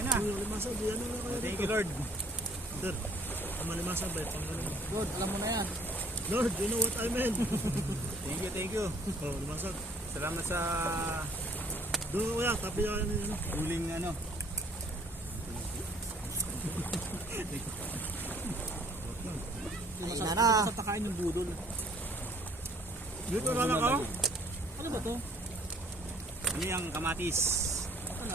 Kain na. Limasag, yan na kayo. Thank you, Lord. Sir, ang limasag ba? Lord, alam mo na yan. Lord, you know what I meant. Thank you. Oh, limasag. Salamat sa Doon ko kuya, tapi yan yun. huling ano. Masarap na. Masarap kain yung budol. Dito na lang ako. Ano ba to? Ano yung kamatis? Ano?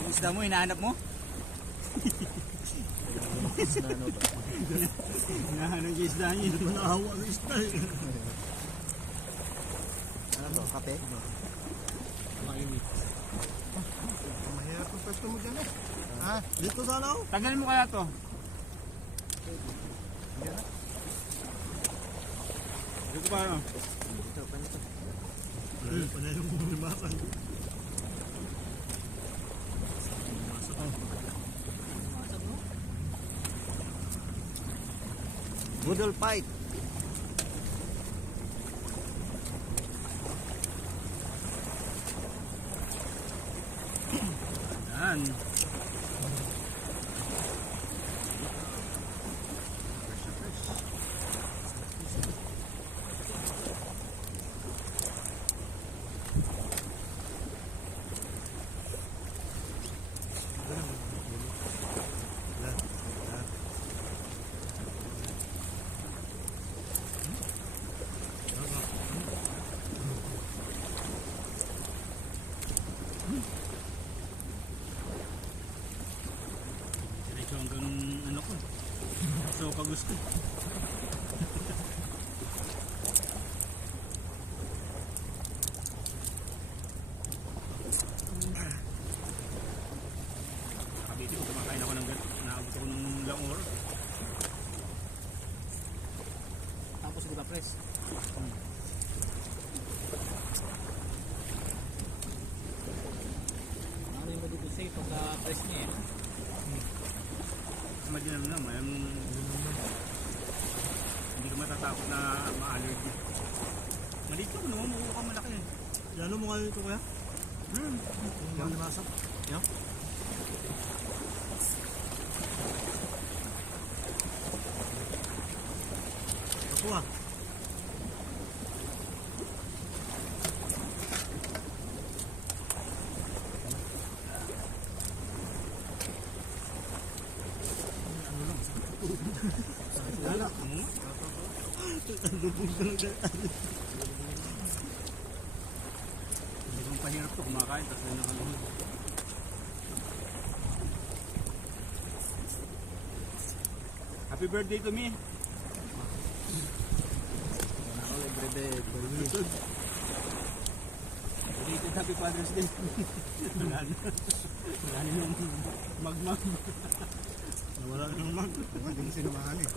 Yung isda mo, hinahanap mo? Hinahanap yung isda niyo. Hindi mo nakahawa ang isda eh. Ano to? Kape? Mainit. Mahirap ang pwesto mo dyan eh. Ha? Dito sana ako. Tagalin mo kaya to. Dito pa ano? Dito, paano to? Panay yung limasag. Budol fight. Yan. Diretso hanggang ano ko. So pag gusto. Kabiti ko, kumakain ako ng naabot ako ng ilang oras. Tapos buta press. Ano yung madudusay pagka press niya eh? Imagine mo naman, hindi ka matatakot na ma-allergy. Malito ko naman, makuha ka malaki. Yan mo kayo ito kuya. Yung limasag. Yan. Ako ah. Wala. Ang lubog na lang. Hindi kong pahirap to kumakain, tapos na nakalunod. Happy birthday to me. Ako, libre bed. Belated Happy Father's Day. Wala na. Wala na yung magmag. Wala na naman. Hindi mo sinamahan eh.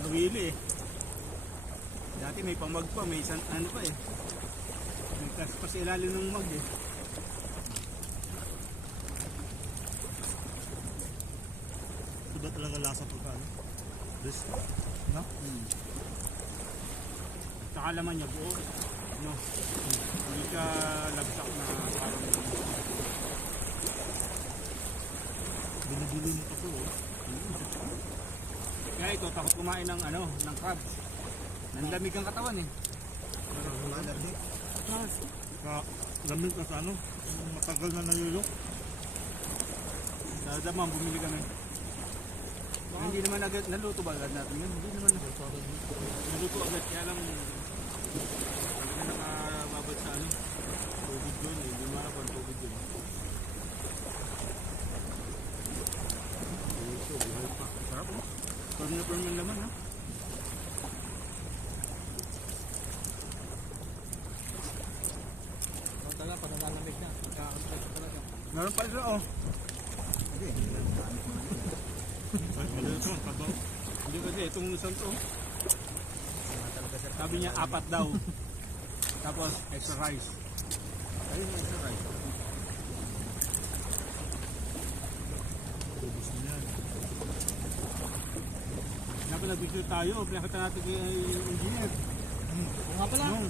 Nawili eh. Dati may pamag pa, may isang ano pa eh. May tas pa sa ilalim ng mag eh. Iba talaga lasa pagka ano. This. No? Saka laman niya buo. No. Hindi ka lagsak na parang Binibili mo pa ito oh. kaya ito takot kumain ng ano, ng crabs. Nanlamig ang katawan eh. Lamig na sa ano. Matagal na nalulok. Dadamang bumili kami. Hindi naman agad, naluto ba agad natin yun? Hindi naman naluto agad. Kaya lang hindi na nakababad sa ano, tubig yun eh. Hindi marap ang tubig yun. Ito, buhay pa. Sarap oh. Firm na firm yung laman ha. Ano talaga, pag nalalamig na. Magkakaroon talaga. Meron pa sila oh. Hindi. Ay, mali ito. Kabaw. Hindi kasi itong isang to. Sabi niya, 4 daw. Tapos, extra rice. Ayun, extra rice. Ubus na yan. Dapat nag-video tayo. Pinakita natin kay engineer. Oo nga pala. Yung.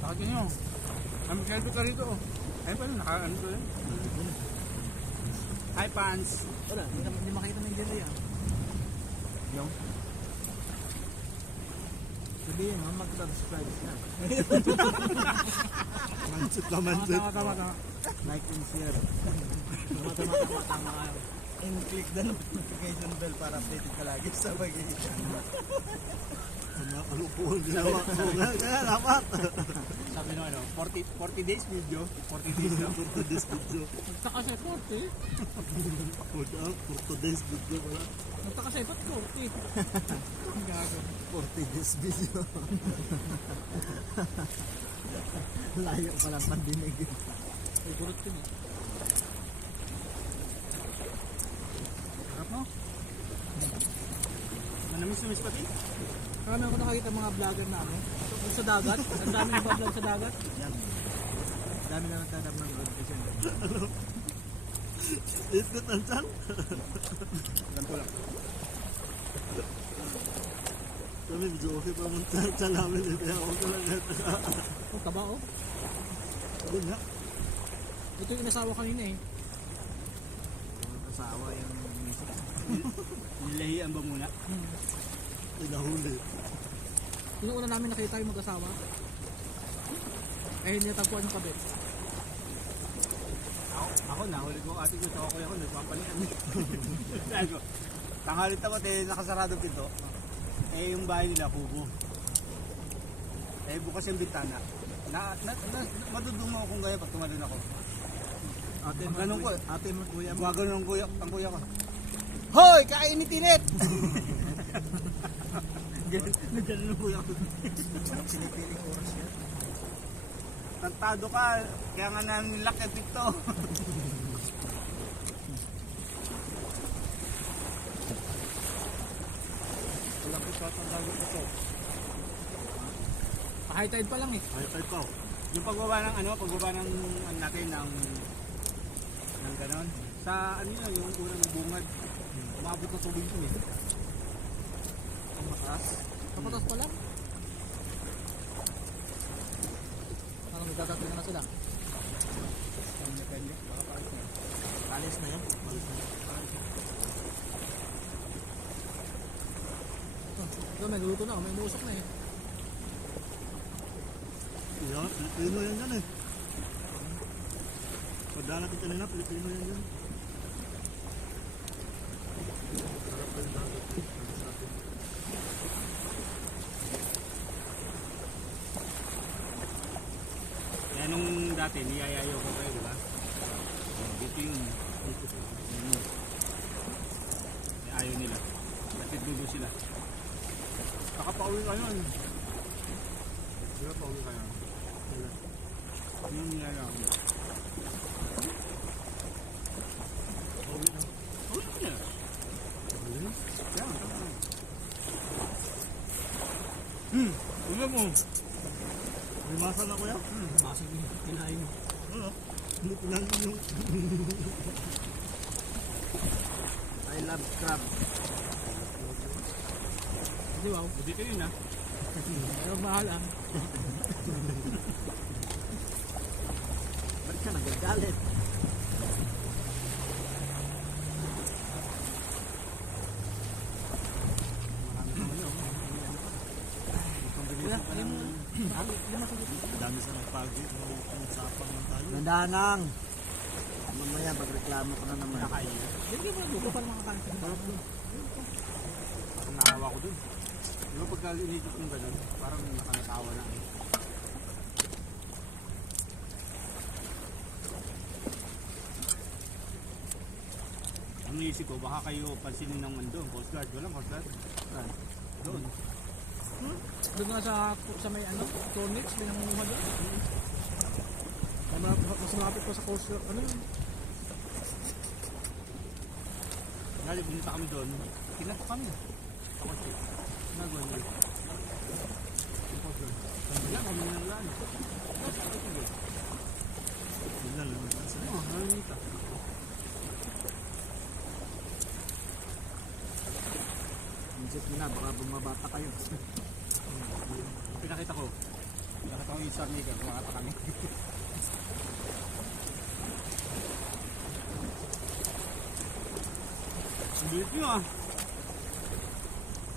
Sakit nyo. Kami kalbo ka rito. Ayun pa rin, naka-ano ko yun. Hi, pants. Wala, hindi makita ng jelly ah. Yung. Sabihin mo, mag-subscribe na. Mansit na mansit. Tama. Like and share. Tama. And click the notification bell para updated ka lagi sa pag-iisip. Ang mga kalukuhan ginawa ko. Kaya dapat. Sabi nyo, 40 days video. 40 days na. 40 days video. Nagtaka siya 40. For today's video pala. Nagtaka siya 40. Ang gago. 40 days video. Layo pa lang pandinig. Ay, gurot yun eh. Harap mo. Manamis-namis pati. Kami ako nakakita mga vlogger namin. Yung sa dagat. Ang dami nag-vlog sa dagat. Yan. Dami na nagtadam ng road kasi. Isip ang chan. Ganito lang. Kami medyo okay pa mong chan namin. Kaya ako talaga. Oh, taba oh. Sabi nga. Ito yung inasawa kanina eh. Kasawa yung music. Nilahian ba muna? Inahuli. Yung una namin nakita yung mag-asawa. Eh, hindi natagpuan yung kabit. Ako nahuli ko ate ko sa kuya ko nagpapalian. Sabi ko, tanghalit ako nakasarado pinto. Eh yung bahay nila kubo. Eh bukas yung bintana. Madudungo akong gaya pag tumalon ako. Ganun ko. Ate mo kuya mo. Gumagano ang kuya ko. Hoy! Kainit-init! Ganun ang kuya ko. Walang pinipiling oras yan. Tantado ka, kaya nga namin laki pito. Walang pisat ang dagat ito. High tide pa lang eh. High tide pa. Yung pagbaba ng pagbaba ng natin ng ganon. Sa ano yun, yung unang bungad. Umabot na tubig yun eh. Ang mataas. Kapatas pa lang. Ano, magdadating na sila. Ang depende, baka pares na. Alis na yan. Ito, may luto na. May musok na eh. Yan, Pilipino yan eh. Pagdala natin kanina, Pilipino yan yan. Sarap pa yung dagat. Sa atin. Kaya nung dati, niyayayaw ko kayo, di ba? Dito yung ayaw nila. Dati dulo sila. Kakapauwi ka nun. Di ba pauwi ka nun? Yung niyayaw. Pauwi na. Pauwi ka niya. Yan, tama. Ulo mo. May masa na kuya? Masig mo. Kinain mo. Ano? Hindi ko lang yung... I love crab. Di ba? Dito yun ah. Pero mahal ah. Ba't ka nagagalit? Dami sa nagpagi. Ang sapang lang tayo. Nandanang. Mamaya magreklamo ko na naman. Hindi mo luto para makakain sa Parang nakawa ko dun. Di ba pagka inikot yung ganun, parang nakanatawa na eh. Ang naisip ko, baka kayo pansinin ng mundo. Coast Guard, walang Coast Guard. Saan? Doon. Doon nga sa may ano, Tornix, pinangunguha doon. Mas malapit pa sa coast, ano yun? Dali, pumunta kami doon. Kinato kami. kotse. Nagawa niya. Yan, kami na lang. Yun lang, naman kasi. Oo, nalimita. Insist mo na, baka bumabata kayo. Pinakita ko yung Star Maker, kumakata kami. Ang bilit nyo ah.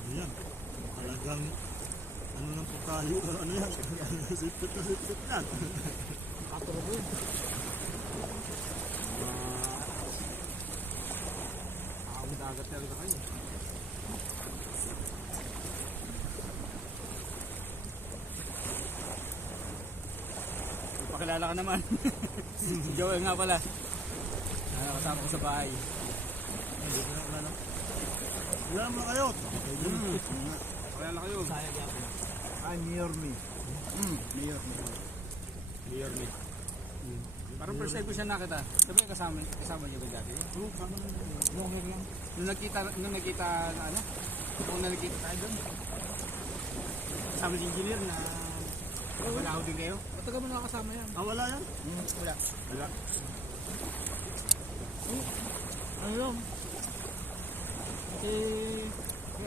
Ayan. Talagang, ano lang po tayo, ano yan? Sipit na sipit yan. Kapuro ko. Dagat talaga kayo. Pakilala ka naman. Si Joel nga pala. Kasama ko sa bahay. Hindi ko na alam. Wala mo kayo. Pakilala kayo. Mayor me. Mayor me. Mayor me. Parang first time ko siya nakita. Sabi kasama niyo ba dati? Oo, kama na. Long hair lang. Nung nakita na ano? Kung nakita tayo doon. Kasama si engineer na wala din kayo. Matagal mo nakakasama yan. Ah, wala yan? Wala. Wala. Ano lang? Si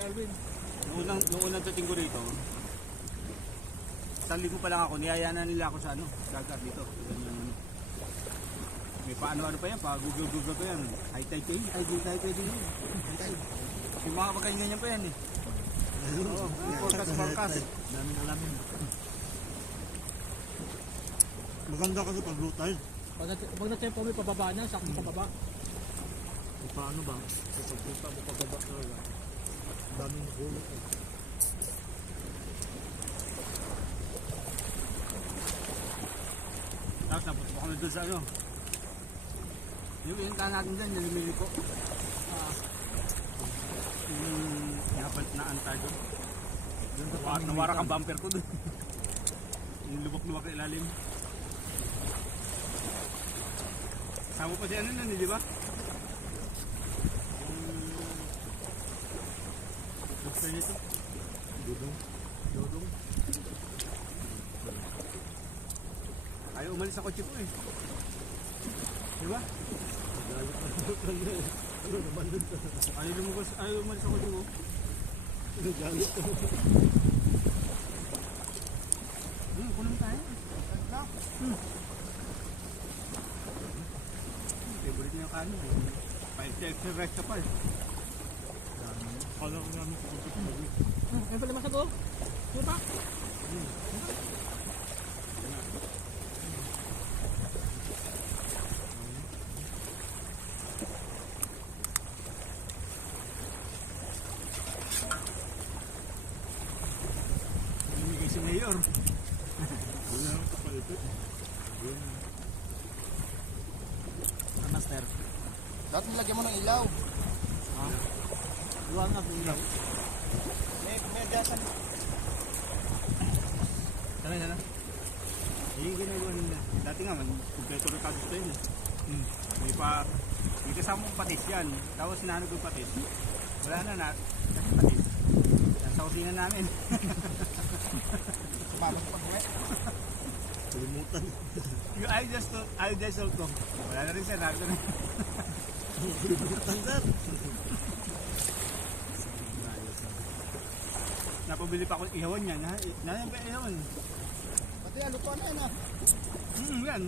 Alvin. Nung unang dating ko rito, isang linggo pa lang ako, niyayanan nila ako sa ano, dagat dito. Ganyan, ano. May paano-ano pa yan, pa-google pa yan. High-tide kayo, high-tide din yun. Yung mga pagkanyan pa yan eh. Oo, forecast. Daming alamin. Maganda kasi pag low tide. Pag na-tempo mo, pababa na, sakto pababa. Paano ba? Sa pagpunta mo pagkaba talaga. Daming hulog eh. Tapos napunta pa kami doon sa ano. Yung intahan natin dyan, yung lumili ko. Yung napalt na anta doon. Nawara kang bumper ko doon. Yung lubak-lubak na ilalim. Kasama pa si ano nun, di ba? Gusto nito? Dodong. Ayaw umalis sa kotse ko eh. Di ba? Ayaw umalis sa kotse ko. Kunin tayo. Favorite niya yung kanin. Pa-exercise ka pa eh. Kala ko namin sa kotse ko. Ayun pala masago. Ano pa? Binigay si Mayor. Wala akong kapalipit. Master. Dapat nilagyan mo ng ilaw. Luwa nga po ilaw. May gasan. Sana. Yung ginagawa nila. Dati nga, kompleto rekado ito yun eh. May kasamang patis yan. Tapos sinahanap yung patis. Wala na kasi patis. Yan sa kusina namin. Sumabot pa buhay. Kalimutan. Yung I just told ko. Wala na rin siya. Narito na. Kalimutan sir. Napabili pa ako ihawan yan. Nanay ba ihawan? Pati aluto na yan ah. Yan.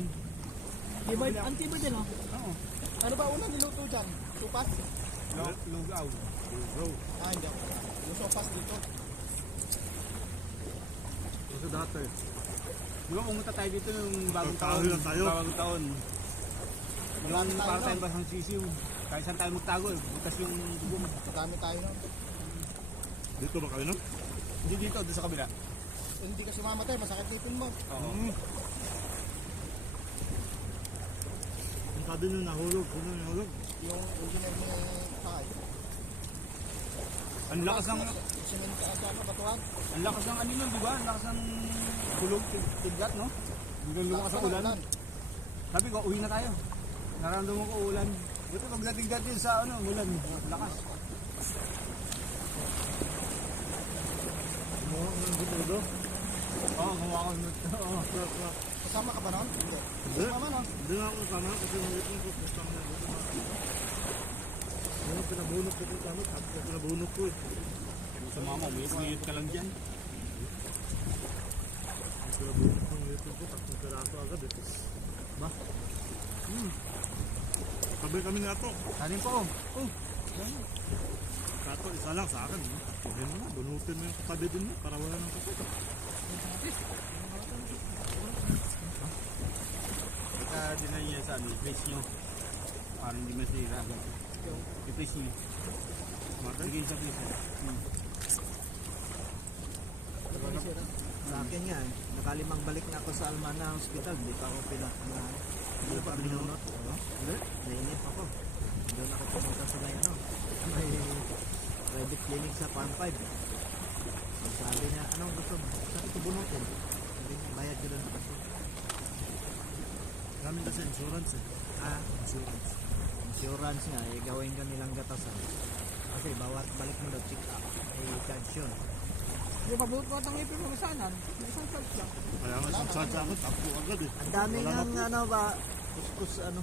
Ang tibay din oh. Oo. Ano ba unang niluto dyan? Supas? Lugaw. Hindi ako. Yung sopas dito. Sa dati. Di ba pumunta tayo dito yung bagong Tayo taon? lang tayo. Bagong taon. Yung Tayo para lang. tayo basang sisiw. Kahit saan tayo magtago eh. Butas yung dugong. Madami tayo nun. Dito ba kayo no? Hindi dito, doon sa kabila. Kung hindi ka sumamatay, masakit tipin mo. Oo. Ang sabi nyo nahulog. Sino nahulog? Yung engineer ni Pakay. Ang lakas ng Siminta at ano, batuhan. ang lakas ng ano nun, di ba? Ang lakas ng kulog, tiglat, no? Biglang lumakas sa ulan. Sabi ko, uwi na tayo. Nararamdaman ko ulan. Buti pagdating dati sa ano, ulan. Lakas. Ito? Oo, gumawa ko nun. Oo. Kasama ka ba noon? Hindi. Hindi. Kasama no? Hindi nga ako kasama kasi nangipin ko. Pustang na dito na. Yung pinabunot ko dito. Tapos na pinabunot ko eh. Sa mama, may ka lang dyan. Yung pinabunot ko nangipin ko. Tapos peraso agad eh. Ba? Sabay kami nga to. Kanin po. Kato, isa lang sa akin. Yan mo na, bunutin mo yung katabi din mo para wala ng kapit. Pagka dinay niya sa amin, place nyo. Para hindi masira agad. I-place nyo. Lagay sa place. Sa akin nga, nakalimang balik na ako sa Almana Hospital. Hindi pa ako pinakamahan. Hindi pa binunot. Hindi. Nainip ako. Doon ako pumunta sa may ano. May private clinic sa Farm 5. So, sabi niya, anong gusto mo? Sabi ko bunutin. Sabi niya, bayad ko doon kasi. Namin kasi insurance eh. Insurance. Insurance nga, gawin ka nilang gatasan. Kasi bawat balik mo daw, check up. Charge yun. Hindi pa buot mo at ang ipin mo misanan. Isang charge lang. Kaya nga isang charge ako, takbo agad eh. Ang dami Wala nga na- ano ba, kuskus ano.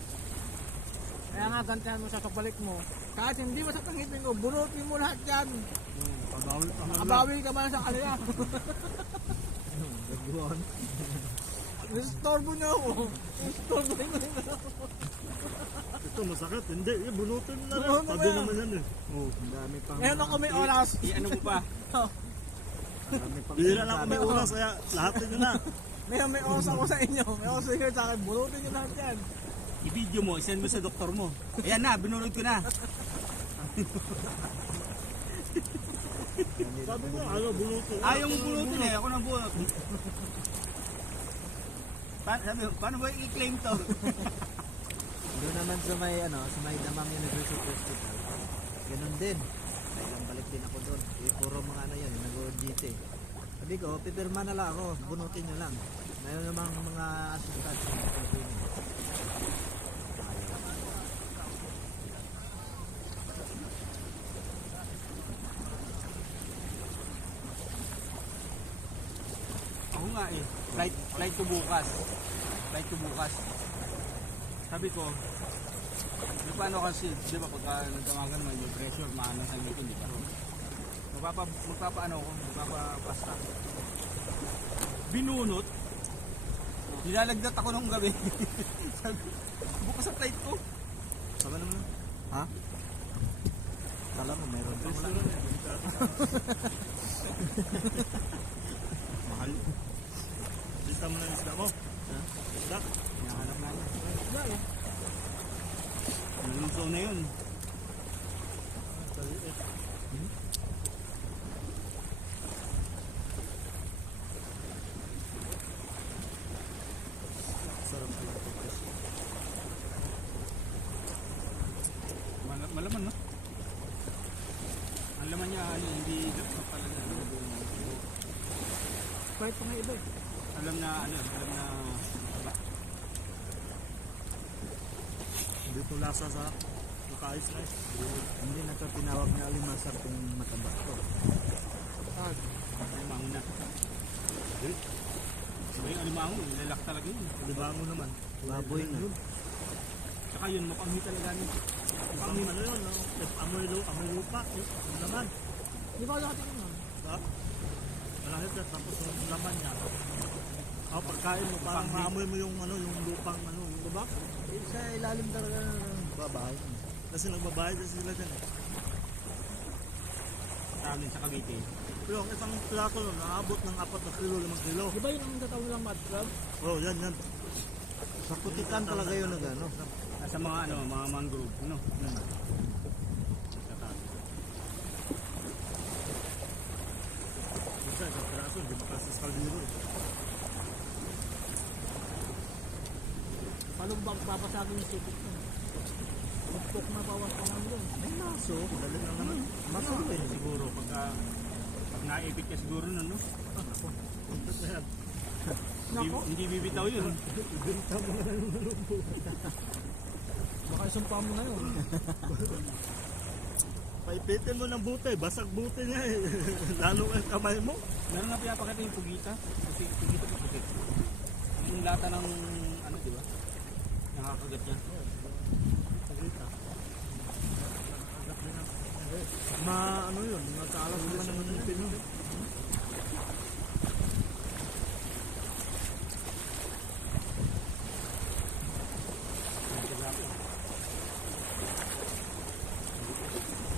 Kaya nga gantihan mo siya sa balik mo. Kahit hindi mo sa pangipin ko, bunutin mo lahat yan. Pabawi pa nga lang. Makabawi ka man sa kanila. Nagbuwan. Istorbo niya ako. Istorbo niya ako. Ito masakit, hindi. Bunutin mo na rin. Bunutin mo Tabi yan. naman yan eh. Ang dami pang... Ngayon ako may oras. I-ano mo pa. Ang dami pang... Bihira lang ako may oras, kaya lahat nyo na. Ngayon may oras ako sa inyo. May oras sa inyo sa akin. Bunutin niyo lahat yan. I-video mo, send mo sa doktor mo. Ayan na, binunod ko na. Sabi mo, ano, bunutin. Yung bunutin eh, ako nang bunot. Paano ba i-claim to? Doon naman sa may ano, sa may Damang University Hospital. Ganun din. Kailang balik din ako doon. Puro mga ano yan, nag-OGT. Sabi ko, pipirma na lang ako, bunutin nyo lang. Mayroon namang mga assistant sa mga clinic. Ako nga eh, flight ko bukas. Flight ko bukas. Sabi ko, di paano kasi, di ba pagka nagdamagan mo yung pressure, maano sa ngipin, di ba? Magpapaano ako, magpapapasta. Binunot, nilalagdat ako nung gabi. Sabi, bukas sa flight ko. Saka naman. Ha? Kala mo, mayroon pa wala. Mahal. Lista mo na yung isda mo. Isda? Hinahanap na niya. Wala eh. Nilunso na yun. Sarap pala ito. Malaman, no? Ang laman niya, hindi dapat pala na. Kahit pa nga iba eh. Alam na. Hindi ito lasa sa makaayos na eh. Hindi na ito tinawag na alimasar kung mataba to. Alimango na. Sabi yung alimango, nilalak talaga yun. Libango naman. Baboy na. Tsaka yun, mapanghi talaga yun. Ang ano yun, no? Amoy lupa. Yung laman. Di ba ako nakatingin nun? Ha? Malahit na, tapos yung laman niya. Pagkain mo, parang Panghi. maamoy mo yung ano, yung lupang ano, yung diba? Sa ilalim talaga ng babae. Kasi nagbabayad na sila dyan eh. Sa amin sa Cavite. Pero ang isang plato nun, naabot ng 4 na kilo, 5 kilo. Di ba yun ang tatawag nilang mad crab? Oh, yan. Sa putikan talaga yun nag ano. Sa mga mga mangrove, no? Isa, isang piraso, hindi makasas kaldero eh. Paano ba babasagin yung sipit mo? Tuktok na bawas pa lang yun. May maso. Dali lang naman. Maso Ano eh. siguro, pag naipit ka siguro nun, no? Puntot na yan. Nako, Hindi bibitaw yun. Ibinta mo na lang yung lumbo. baka isumpa mo na yun. Paipitin mo ng buti, basag buti niya eh. Lalo ang kamay mo. Meron nga pinapakita yung pugita. Kasi pugita pa puti. Yung lata ng ano, di ba? Nakakagat niya. Pagkita. Ano yun, nagkaalas naman ng ngipin mo.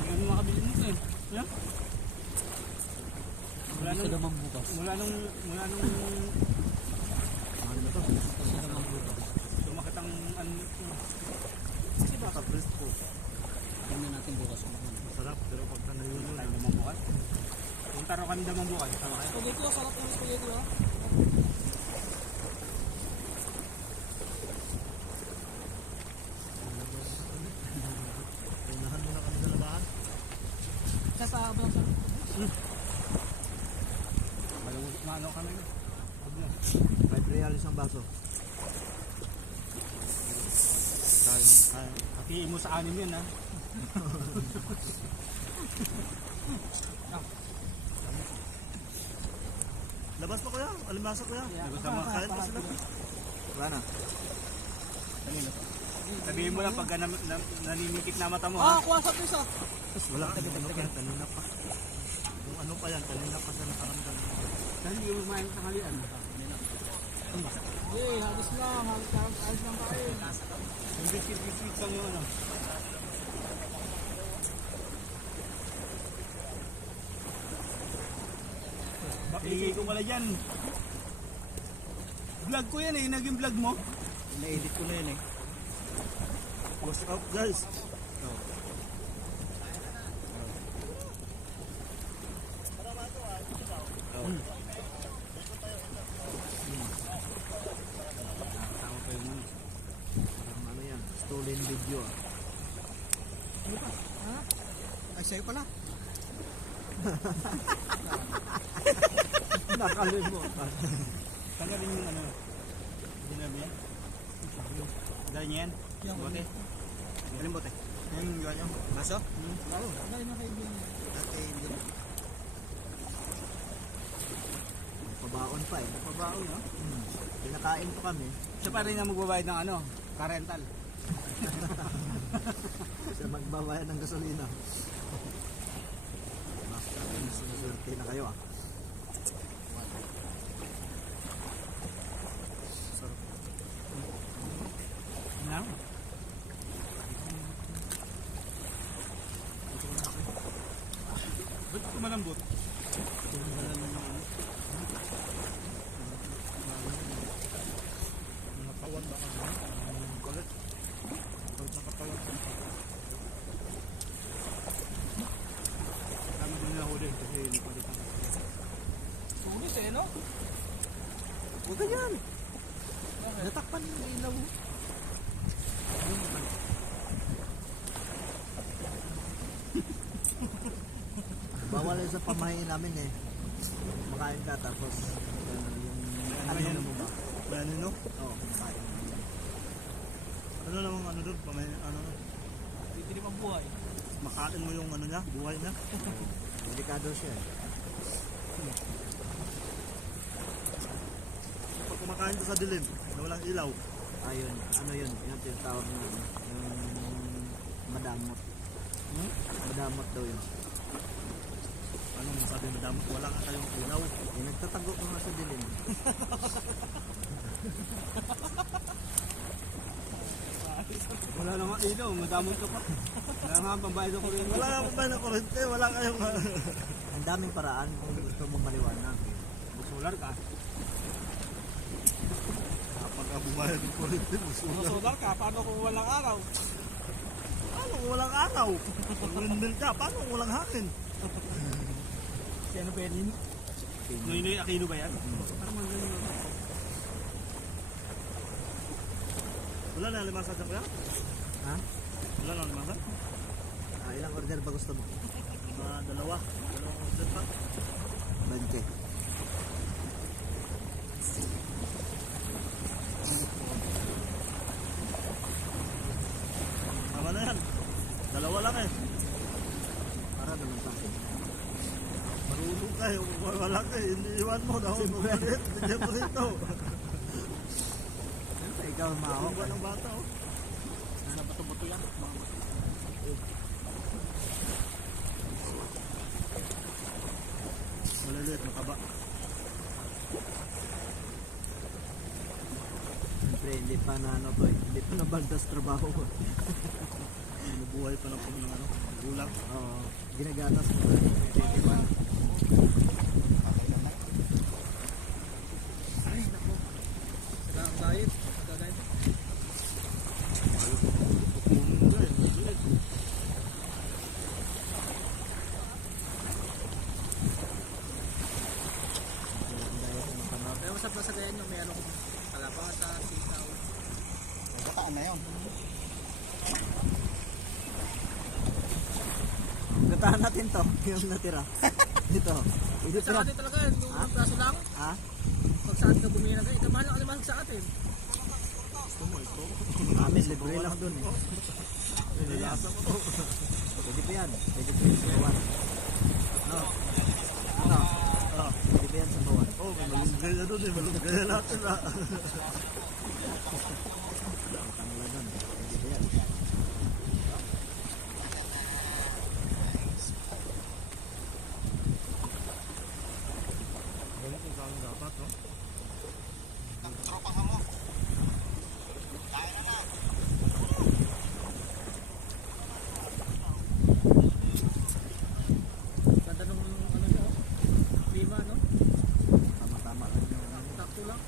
Hindi mo makabili nito eh. Yeah? Mula nung, damang bukas. mula nung Ano na to? sumakit ang ano. Kasi baka breast po. Tingnan natin bukas. Masarap, pero pagka nayuno Tayo na. damang bukas. Punta raw kami damang bukas. Tama kayo? Spaghetti, sarap ng spaghetti ah. Unahan mo na kami sa labahan. Sa abang sa... Maano kami. Huwag na. 5 real isang baso. Hatiin mo sa anin yun ha. Labas pa kuya, alimasa kuya. Kain pa sila. Wala na. Sabihin mo lang pagka naninikit na mata mo Ah, ha. kuha sa pisa. Wala ka ano pa yan, kanina pa. Yung ano pa yan, kanina pa sa nakaramdam. Dahil hindi mo kumain sa halian. Yay, halos lang. Halos lang kain. Yung biscuit lang yung ano. Bakit ko pala dyan. Vlog ko yan eh, naging vlog mo. Na-edit ko na yun eh. Wash out guys. Tama pa yun. Parang ano yan, stolen video ah. Ay, sa'yo pala. Nakalimutan. Tanggalin yung ano. Dinami yan. Dahil niyan. Bote. Galing bote. Yung yun yung. Baso? Dahil na kaibigan niya. Dati yun. Pabaon pa eh. Pabaon no? Pinakain pa kami. Siya pa rin ang magbabayad ng ano. Karental. Kasi magbabayad ng gasolina. Sinuswerte na kayo ah. Ano? Ba't ito malambot? Nakatawad ba ka? Kulit. Kulit nakatawad ka. Tama din na huli kasi lipalit ang Sulis eh, no? Huwag ganyan. Natakpan yung ilaw. Bawal yun sa pamahain namin eh. Makain ka tapos yung ano mo ba? Bayanin no? Oo, makain. Ano namang ano doon? Ano? Titirip ang buhay. Makain mo yung ano niya, buhay niya. Delikado siya eh. Pag kumakain ka sa dilim, na walang ilaw. Ayun, ano yun? Yung tinatawag na ano, yung madamot. Madamot daw yun. Anong sabi mo damot? Wala ka kayong ilaw. Eh, nagtatago ko nga sa dilim. wala na nga ilaw, madamon ka pa. Wala nga ang pambayad ako rin. Wala ka pa na kurente, wala kayong... Ang daming paraan kung gusto mo maliwanag. Solar ka. Kapag bumayad ng kurente, musulat. Solar ka, paano kung walang araw? Paano kung walang araw? Pag windmill ka, paano kung walang hangin? Si ano pa yan? Noy Aquino ba yan? Parang mga ganun. Wala na limasa dyan kuya? Ha? Wala na limasa? Ilang order ba gusto mo? Dalawang order pa. 20. Tama na yan. Dalawa lang eh. tayo, wala kayo, hindi iwan mo, dahil magalit, bigyan mo rito. Siyempre, ikaw ang mahawak. Iwan ng bata, oh. Nasa bato-bato yan. Mga bato. Maliliit, makaba. Siyempre, hindi pa na ano to eh. Hindi pa nabaldas trabaho ko. Nabuhay pa lang po ng ano, gulang. Oo, ginagatas mo na. Titiman. Ay, nako. Sila ang diet. Magka-diet. Pupunin nila eh, maliliit. Dahil sa mga panahon. Pero masarap na sa ganyan yung may ano, kalabasa, sitaw. Bataan na yun. Gatahan natin to, yung natira. Dito. Ito Sa tira. atin talaga yun, yung Ha? braso lang. Ha? Pag sa atin ka bumili ng ganyan, kamahal ang alimasag sa atin. Amin, libre lang dun eh. Nilasa mo to. Pwede pa yan. Pwede pa yan sa bawan. Ano? Ano? Pwede pa yan sa bawan. Oh, may malunggay na doon eh, malunggay na natin ah. Tangla dun. Pwede pa yan. Ganyan kung saan dapat, no? Ganda nung ano nyo, klima, no? Tama-tama lang yung ano. Takto lang.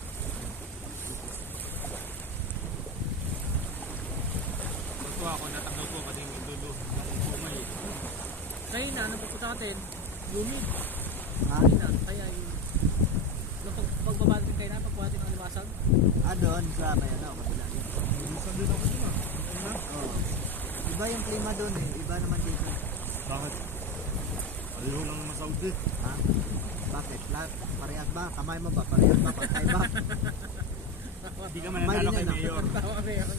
Gusto ako, natanggap ko kasi yung dulo. Umay. Kaya na, ano pupunta natin? Humid. Ha? Kaya na, kaya yung... Pagbabatin kayo na, pagbabatin ng alimasag. Ah, doon sa may ano, kabila yun. Minsan din ako dun ah. Ayun na. Oo. Iba yung klima doon eh. Iba naman dito. Bakit? Ayaw lang naman Saudi. Ha? Bakit? Lahat? Parehas ba? Kamay mo ba? Parehas ba? Pagkay ba? Hindi ka May mananalo din kay yan, ah. Mayor. Tama ba yun?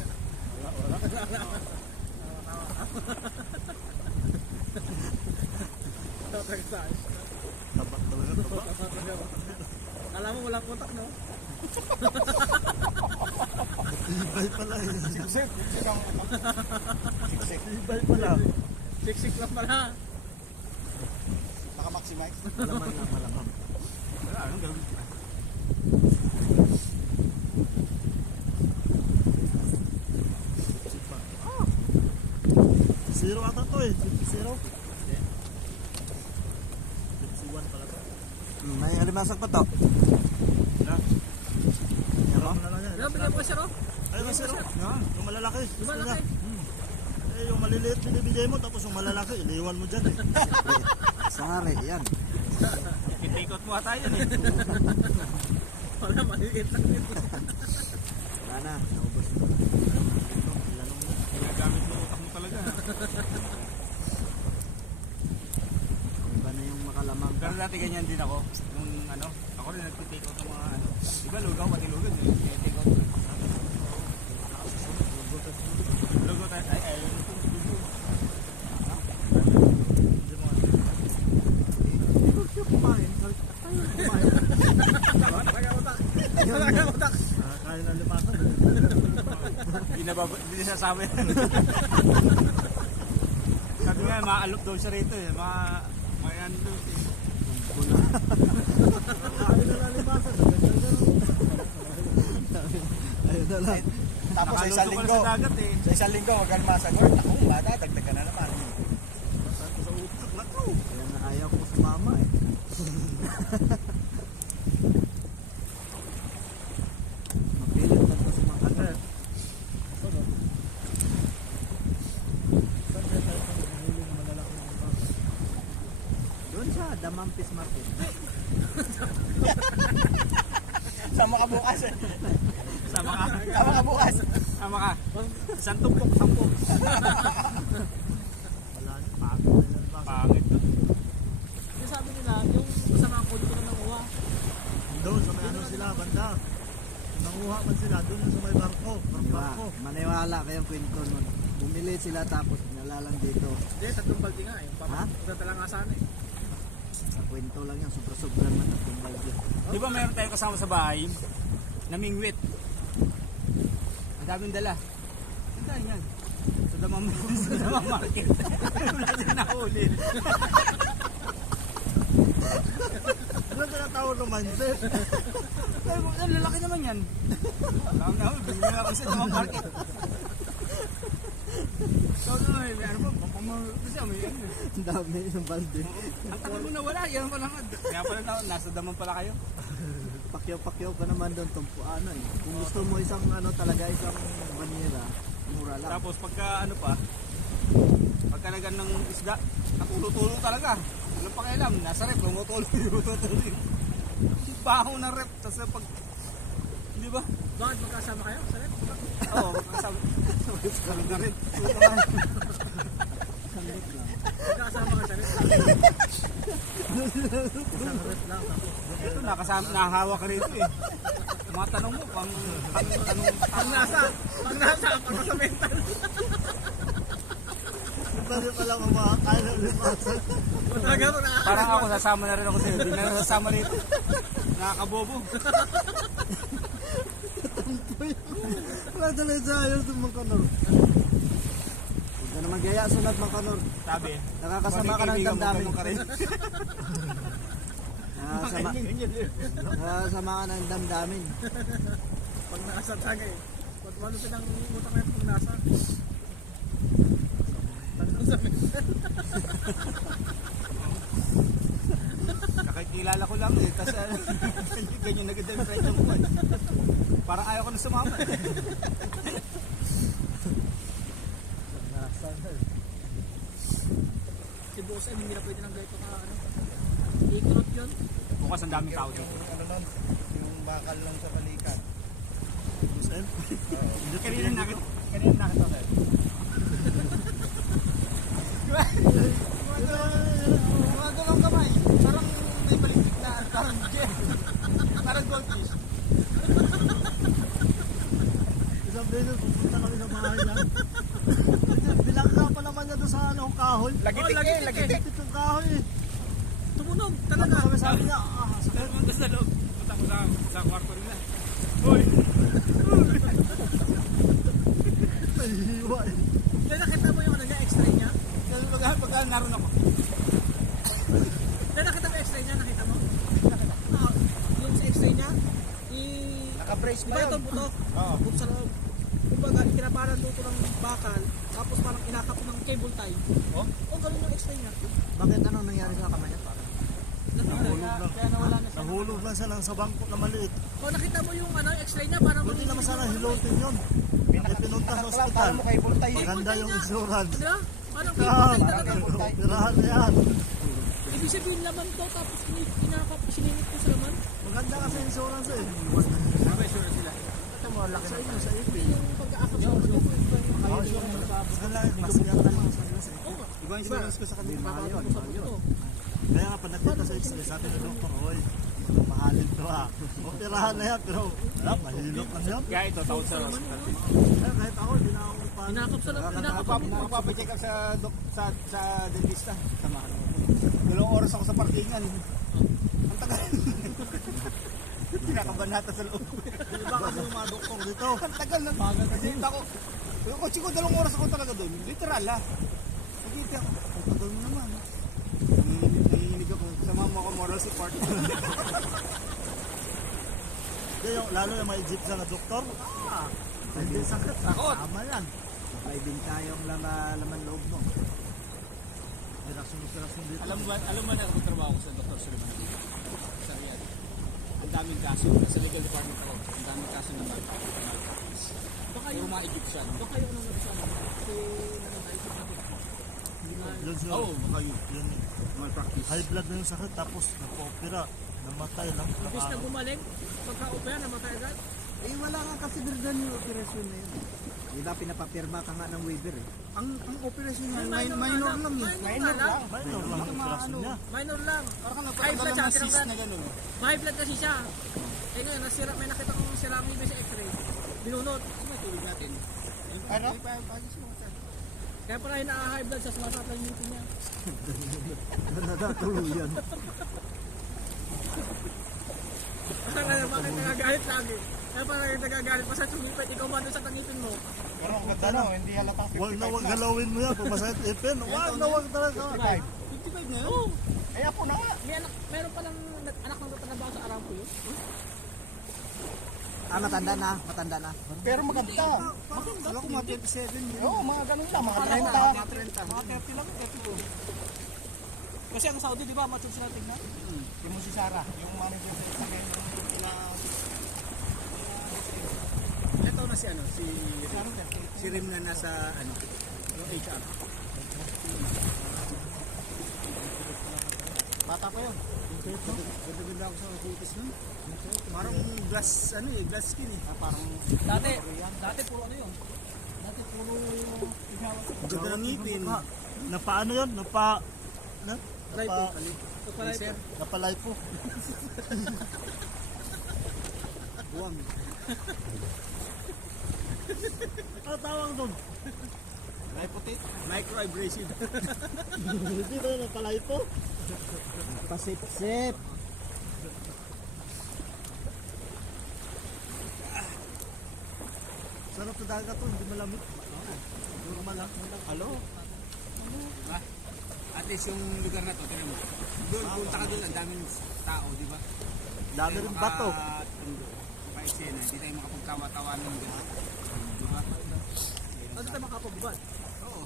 Tatagsaas. Tabat talaga, tabat. Alam mo, walang kontak, no? Ibay pala eh. Siksik. Siksik. Ibay pala. Siksik lang pala. Naka-maximize. Malaman lang, malaman. Wala, anong gawin? Sipa. Zero ata to eh. 0. 51 pala to. May alimasag pa to. Wala. Ano? Ano na lang yan. Pero bigyan mo kasi, no? Ay, may zero. Yung malalaki. Di Gusto ba niya. laki? Eh, yung maliliit binibigay mo, tapos yung malalaki, iliwan mo dyan eh. Sari, yan. Kitikot mo ata yun eh. Wala, maliit lang yun. Wala na, naubos na. Ilanong mo. Ginagamit mo utak mo talaga. Iba na yung makalamang Pero ka. dati ganyan din ako. Nung ano, ako rin nagtitikot ng mga ano. Diba lugaw, pati lugaw. Nagtitikot. Lugaw tayo. Ay. Hindi mo ano. Kumain. Kumain. Talaga utak. Talaga utak. Kaya na limasan. Hindi siya sabi. Sabi nga, maalok daw siya rito eh. May ano daw siya. Kaya na lang limasan. Ayun na lang. Tapos sa isang Nakaluto ka linggo, na sa dagat eh. sa isang linggo magkalmasagor, naku, madadagdag ka na naman. Saan ko sa utak? Lako. Kaya na ayaw ko sumama eh. Mapilit lang kasi mga ano. Saan kaya tayo sa mahuli ng malalaki ng baka? Doon sa Damampis Market. Sama ka bukas eh. Sama ka. Sama ka bukas. Sama ka. Isang tumpok, 10. Wala na. Pagod na yan baka. Pangit doon. Yung sabi nila, yung kasama ko dito na nanguha. Doon sa may ano sila, banda. Nanguha man sila, doon yung sa may barko. Barko. Maniwala kayong kwento nun. Bumili sila tapos nalalang dito. Hindi, tatlong balde nga eh. Ha? Pagkatala nga sana eh. Kwento lang yan, sobra-sobra naman ang tumbay dyan. Di ba meron tayong kasama sa bahay? Namingwit. Ang daming dala. Ang dami yan. Sa damang market. Wala din nahuli. Ano tinatawa naman, sir? Ay, ang lalaki naman yan. Wala akong nahuli. Bigyan na ako sa damang market. So, ano ba? Kasi may yan. Ang dami ng balde. Ang tagal mo na wala. Yan pala nga. Kaya pala nasa daman pala kayo. Pakyaw-pakyaw pa naman doon, tumpuan eh. Kung gusto mo isang talaga isang banira, mura lang. Tapos pagka ano pa, pagka nagan ng isda, natulo-tulo talaga. Walang pakialam, nasa rep, tumutulo. Baho na rep, tapos pag, di ba? Bakit magkasama kayo? Sa rep? Oo, magkasama. Sabi na rin. Magkasama ka sa rep? Isang rep lang. Ito, nakasama, nahahawa ka rito eh. Mga tanong mo, pang Pag nasa, pag sa mental. Pwede pala kumakakain ng lipasan. Talaga mo na. parang ako, sasama na rin ako sa'yo. Hindi na sasama rito. Nakakabobo. Wala talaga sa ayaw sa mga kanor. Huwag ka naman gaya, sunod mga kanor. Sabi, Nakakasama ka ng damdamin. ka rin. Nakakasama ka ng damdamin. Pag nasa talaga eh. Pag walo silang utang na pag nasa. Tanong sa mental. Nakikilala ko lang eh. Tapos ganyan na ganyan friend yung buwan. Parang ayaw ko na sumama. Si Boss M, hindi na pwede ng ganito ka ano. Ikurot yun. Bukas ang daming tao dito. Ano nun, yung bakal lang sa balikan. Kanina nakita ko sa'yo. Mga dalawang kamay, parang may balitik na, parang gem. Parang goldfish. Isang beses, pupunta kami sa bahay niya. Bilangga pa naman niya doon sa kahoy. Lagitik eh, lagitik. Ito yung kahoy eh. Tumunog talaga. Kami sabi niya, Sakit mo sa loob. Punta ko sa kwarto nila. Hoy! nahihiwa eh. Kaya nakita mo yung ano niya, x-ray niya? Kasi pagka naroon ako. Kaya nakita mo yung x-ray niya, nakita mo? Yung sa x-ray niya, Naka-brace di pa ba yun? itong buto? Oo. Buto sa loob. Kumbaga, kinaparan doon ng bakal, tapos parang inakap ng cable tie. Oh? O, ganun yung x-ray niya. Bakit anong nangyari sa kamay niya? Nahulog lang. Kaya nawala na siya. Nahulog lang siya lang sa bangko na maliit. O, nakita mo yung ano, x-ray niya, parang... Buti naman sana hilutin yun. May pinunta sa ospital. Parang mo kay Bultay. Maganda yung insurance. Di ba? Parang Ah, cable tie talaga. pirahan na yan. Ibig sabihin laman to, tapos inakap, sinimit ko sa laman. Maganda kasi insurance eh. Sabi, sure sila. Ito mo, laki sa inyo, sa Hindi ipin. yung pag-aakap sa laman. Maganda, mas yata lang sa inyo sa ipin. Oo nga. Iba yung insurance ko sa kanila. Mahal yun, Papapagod sa mahal yun. buto. Kaya nga, pag nakita sa x-ray, sabi na doktor, oy, mahalin to ah. Operahan na yan, pero wala, mahilot lang yan. Kaya ito, tawag sa hospital. Kaya kahit ako, hindi na ako pa. Inakap sa laman. Inakap sa buto. Magpapacheck up sa dentista. Samahan mo. 2 oras ako sa parkingan. Ang tagal. Kinakabanata sa loob. Iba kasi yung mga doktor dito. Ang tagal na. Kasi ako, yung kotse ko 2 oras ako talaga doon. Literal ha. Nakita ako. Ang tagal mo naman. Nangihinig ako. Sama mo ako moral support. Kaya lalo yung may jeep sa na doktor. Hindi sakit. Tama yan. May din tayong laman loob mo. Operasyon dito. alam mo na ako trabaho ko sa Dr. Suleiman dito. Sa Riyadh. Ang daming kaso. Sa legal department ako. Ang daming kaso na malpractice. Baka Yung yung mga Egyptian. baka yung ano sa ano. Kasi nananaisip natin. Yun siya. Oo, baka yun. Yun. Malpractice. High blood na yung sakit tapos nagpa-opera. Namatay lang. Imbis na bumalik, pagka-opera, namatay agad. Eh wala nga kasi birdan yung operasyon na yun. Diba pinapapirma ka nga ng waiver eh. Ang operasyon niya, Minor minor lang eh. Minor lang. Minor lang ang operasyon niya. Minor lang. Parang High blood siya, nagpapagalang cyst tinanggal. na gano'n. High blood kasi siya. Eh ngayon, nasira, may nakita kong sira ang ibig sa x-ray. Binunot. Ano may tulog natin? Ano? Kaya pala hina-high blood sa sumasakit ng ngipin niya. Natatuloyan. Bakit nagagalit lagi? Kaya pala nagagalit pa sa ngipin, ikaw ba doon sa ngipin mo? Pero ang ganda no, hindi halatang 55 Huwag na huwag plus. galawin mo yan. Pumasakit ipin. Huwag na huwag talaga. 55 na yun? Kaya po na nga. Meron palang anak ng tatrabaho sa Aramco yun. Matanda na. Matanda na. Pero maganda. Alam ko mga 27 yun. Oo, mga ganun lang. Mga Mga 30. 30. Mga 30 lang, 32. Kasi ang Saudi, di ba, mature sila tingnan? Yung mo si Sarah, yung manager sa akin, Ito na si ano, si Rim na nasa ano, yung HR. Bata pa yun. Ganda-ganda ako sa kutis nun. Parang glass, ano eh, glass skin eh. Parang Dati puro ano yun? Dati puro igawas. ganda ng ngipin. Napaano yun? Napa... Laser. Napalay po. Buwang. Ano tawag doon? Lipotate. Microabrasive. Hindi ba napalay po? Pasip-sip. Sarap sa dagat to, hindi malamig. Normal lang. Halo? Diba? At least yung lugar na to, tingnan mo. Doon, punta ka doon, ang daming tao, di ba? Dami rin bato. Maka-eksena, hindi tayo makapagtawa-tawanan ng gano'n. Di ba? Ano tayo makapagbubat? Oo.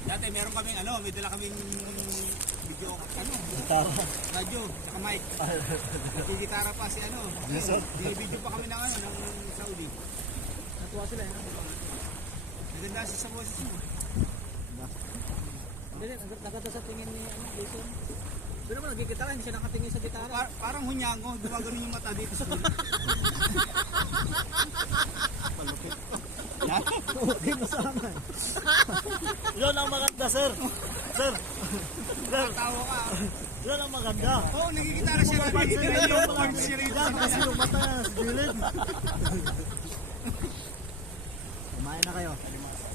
Dati meron kaming ano, may dala kaming video, ano, radyo, saka mic. Nagigitara pa si ano. Binibidyo pa kami ng ano, ng Saudi. Natuwa sila yun. Naganda siya sa boses mo. Hindi, naganda sa tingin ni Jason. Pero naman nagkikitara, hindi siya nakatingin sa gitara. Parang hunyango, gumagano yung mata dito sa ulo. Okay na sana. Yun ang maganda, sir. Sir. Sir, Tawa ka. yun ang maganda. Oo, nagigitara siya. Nagigitara yung parts siya rito. Yan, kasi yung mata na sa gilid. Kumain na kayo.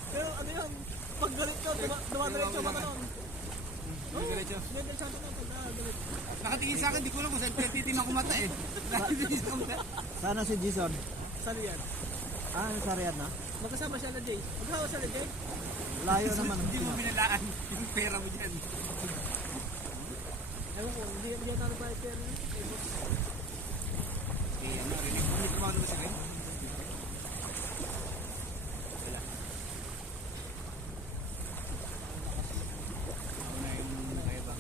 Pero ano yun, pag galit ka, dumadiretso ba nun? Diretso. Hindi, diretso na pag galit. Nakatingin sa akin, di ko alam kung saan pinatitin ako mata eh. Nakatingin sa mata. Sana si Jason. Saan yan? Sa Riyadh na? Magkasama siya na Jay. Magkasama siya na Jay. Layo naman. Hindi mo binalaan yung pera mo dyan. Ewan ko, hindi yan tayo ba pero Eh, ano, rinig mo ito ba ano ba siya kayo? Wala. Ako na yung kaya ba?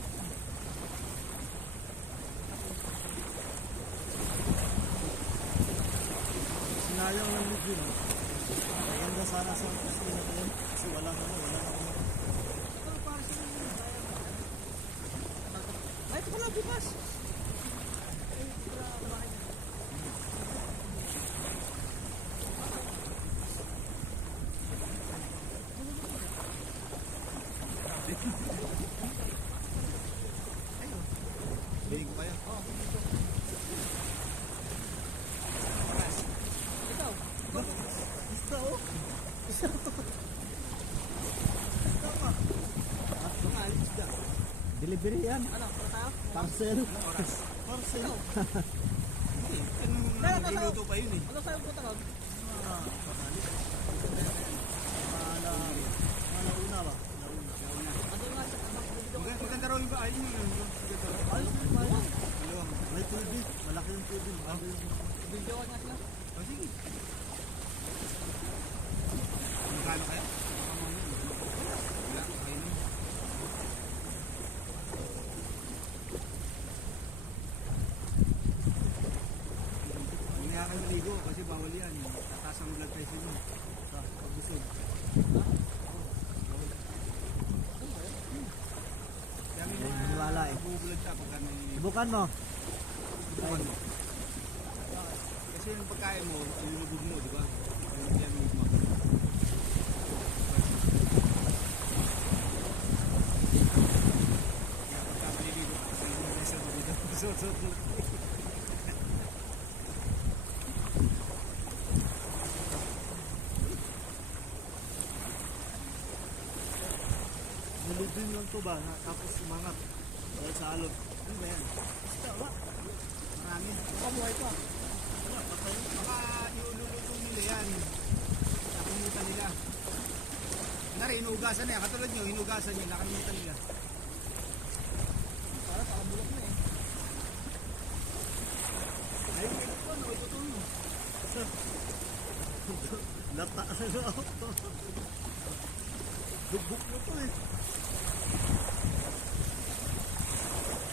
Sinayang lang mo yun. Maganda sana sa kusina na yun. Kasi wala na. ay, ito pala, bukas. Binig ko kayo? Ikaw, Basta oh. Mga alis ka. Delivery yan. ano, para tayo? Parcel. Oras. Parcel. Hindi, niluto pa yun eh. Ano sa'yo punta ron? Una ba? Ano nga sa Maganda raw yung ba? Ayun yun. Maganda raw. ayos, ayos. Dalawang. May TV. Malaki yung TV. Malaki yung Video ka nga sila. Oh, sige. Magkano kayo? Wala, kayo na. Hindi nga kayo maligo kasi bawal yan. Tataas ang blood pressure mo. Sa pagbusog. Kaya may mga Maniwala eh. bubulag ka pagka may Subukan mo. buwan mo. Kasi yung pagkain mo, ilulubog mo, di ba? Kaya may gumagawa. Kaya pagka maliligo ka kasi yung nasa bubida, suot-suot mo. luto ba? Na, tapos umangat. Dahil sa alon. Ano ba yan? Basta, wala. Marami. Kabuhay pa. Wala, patay. Baka iululuto nila yan. Nakalimutan nila. Nari, hinugasan na yan. Katulad nyo, hinugasan nyo. Nakalimutan nila. Para pakabulok na eh. Ayun, ito po, no, ito to. Lata. Dugbok mo to eh.